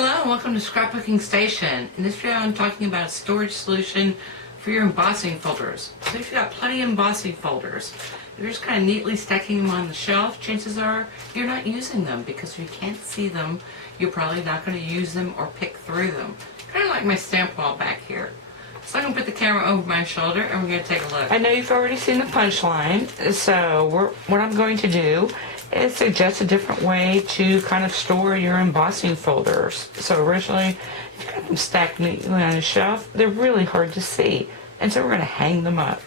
Hello and welcome to Scrapbooking Station. In this video I'm talking about a storage solution for your embossing folders. So if you've got plenty of embossing folders, if you're just kind of neatly stacking them on the shelf, chances are you're not using them because if you can't see them, you're probably not going to use them or pick through them. Kind of like my stamp wall back here. So I'm going to put the camera over my shoulder and we're going to take a look. I know you've already seen the punchline, so what I'm going to do is suggest a different way to kind of store your embossing folders. So originally, if you got them stacked neatly on a shelf, they're really hard to see. And so we're going to hang them up.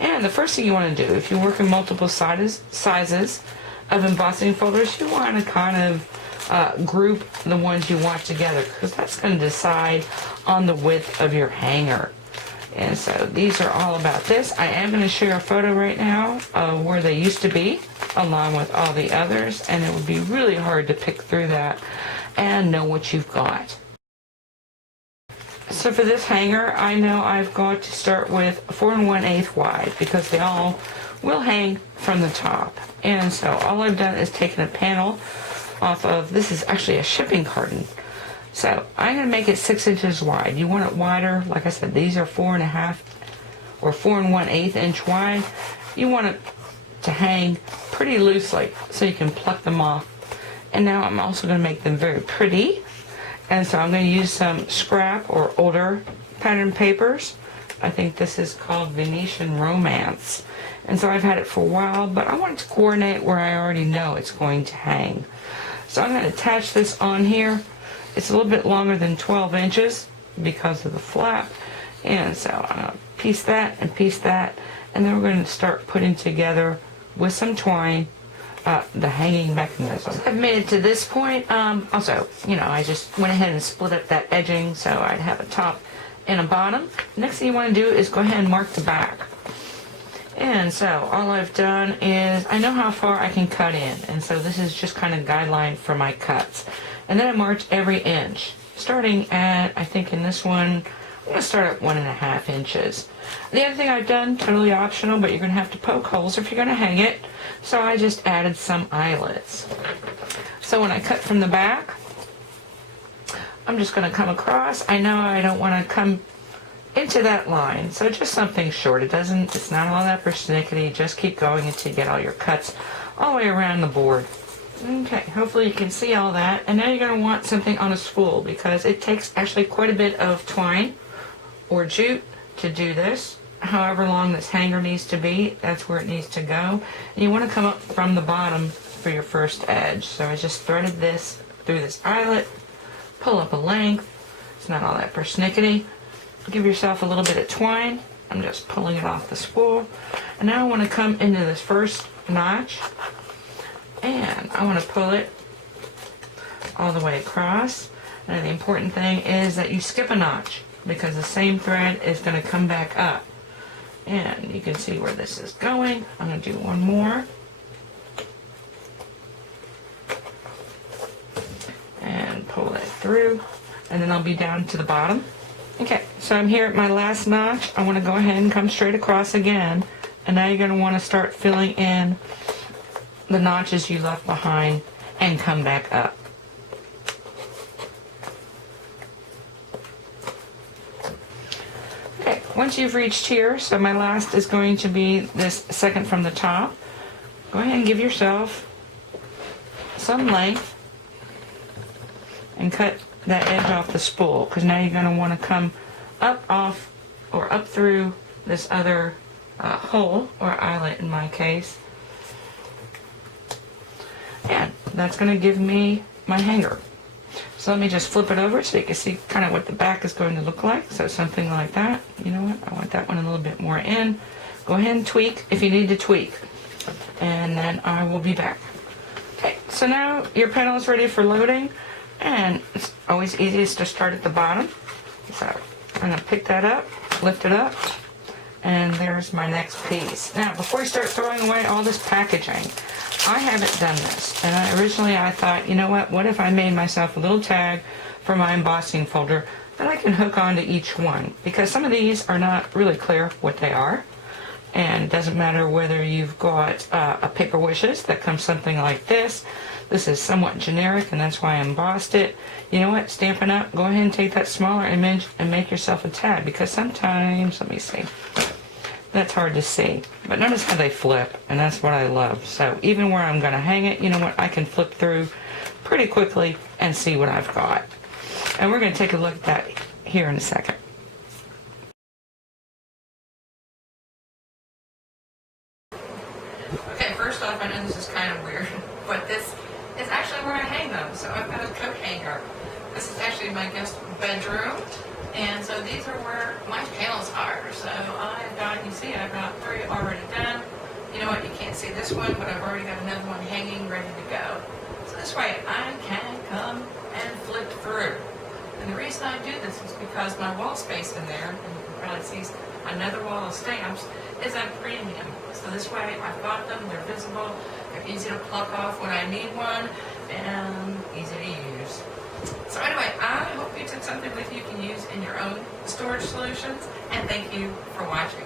And the first thing you want to do, if you work in multiple sizes of embossing folders, you want to kind of group the ones you want together because that's going to decide on the width of your hanger. And so these are all about this. I am going to share a photo right now of where they used to be along with all the others, and it would be really hard to pick through that and know what you've got. So for this hanger, I know I've got to start with 4 1/8 wide because they all will hang from the top. And so all I've done is taken a panel off of, this is actually a shipping carton. So I'm going to make it 6 inches wide. You want it wider. Like I said, these are 4 1/2 or 4 1/8 inch wide. You want it to hang pretty loosely so you can pluck them off. And now I'm also going to make them very pretty. And so I'm going to use some scrap or older pattern papers. I think this is called Venetian Romance. And so I've had it for a while, but I want it to coordinate where I already know it's going to hang. So I'm going to attach this on here. It's a little bit longer than 12 inches because of the flap. And so I'm going to piece that and piece that. And then we're going to start putting together with some twine the hanging mechanism. I've made it to this point. Also, I just went ahead and split up that edging so I'd have a top and a bottom. Next thing you want to do is go ahead and mark the back. And so all I've done is I know how far I can cut in. And so this is just kind of guideline for my cuts. And then I marked every inch, starting at, I think in this one, I'm going to start at 1.5 inches. The other thing I've done, totally optional, but you're going to have to poke holes if you're going to hang it. So I just added some eyelets. So when I cut from the back, I'm just going to come across. I know I don't want to come into that line, so just something short. It's not all that persnickety. Just keep going until you get all your cuts all the way around the board. Okay, hopefully you can see all that. And now you're going to want something on a spool because it takes actually quite a bit of twine or jute to do this. However long this hanger needs to be, that's where it needs to go. And you want to come up from the bottom for your first edge. So I just threaded this through this eyelet, pull up a length. It's not all that persnickety. Give yourself a little bit of twine. I'm just pulling it off the spool. And now I want to come into this first notch. And I want to pull it all the way across. And the important thing is that you skip a notch because the same thread is going to come back up. And you can see where this is going. I'm going to do one more. And pull that through. And then I'll be down to the bottom. Okay, so I'm here at my last notch. I want to go ahead and come straight across again. And now you're going to want to start filling in the notches you left behind and come back up. Okay, once you've reached here, so my last is going to be this second from the top. Go ahead and give yourself some length and cut that edge off the spool because now you're going to want to come up off or up through this other hole or eyelet in my case. And that's going to give me my hanger. So let me just flip it over so you can see kind of what the back is going to look like. So something like that. You know what? I want that one a little bit more in. Go ahead and tweak if you need to tweak. And then I will be back. Okay, so now your panel is ready for loading. And it's always easiest to start at the bottom. So I'm going to pick that up, lift it up, and there's my next piece. Now, before you start throwing away all this packaging, I haven't done this. And originally I thought, you know what if I made myself a little tag for my embossing folder that I can hook onto each one? Because some of these are not really clear what they are. And it doesn't matter whether you've got a paper wishes that comes something like this. This is somewhat generic, and that's why I embossed it. You know what? Stampin' Up, go ahead and take that smaller image and make yourself a tag, because sometimes, let me see, that's hard to see. But notice how they flip, and that's what I love. So even where I'm going to hang it, you know what? I can flip through pretty quickly and see what I've got. And we're going to take a look at that here in a second. Okay, first off, I know this is kind of weird, but this is actually where I hang them. So I've got a coat hanger. This is actually my guest bedroom, and so these are where my panels are. So I've got, you see, I've got 3 already done. You know what, you can't see this one, but I've already got another one hanging, ready to go. So this way I can come and flip through. And the reason I do this is because my wall space in there, and you can probably see another wall of stamps, is at premium. So this way I've got them, they're visible, they're easy to pluck off when I need one, and easy to use. So anyway, I hope you took something with you can use in your own storage solutions, and thank you for watching.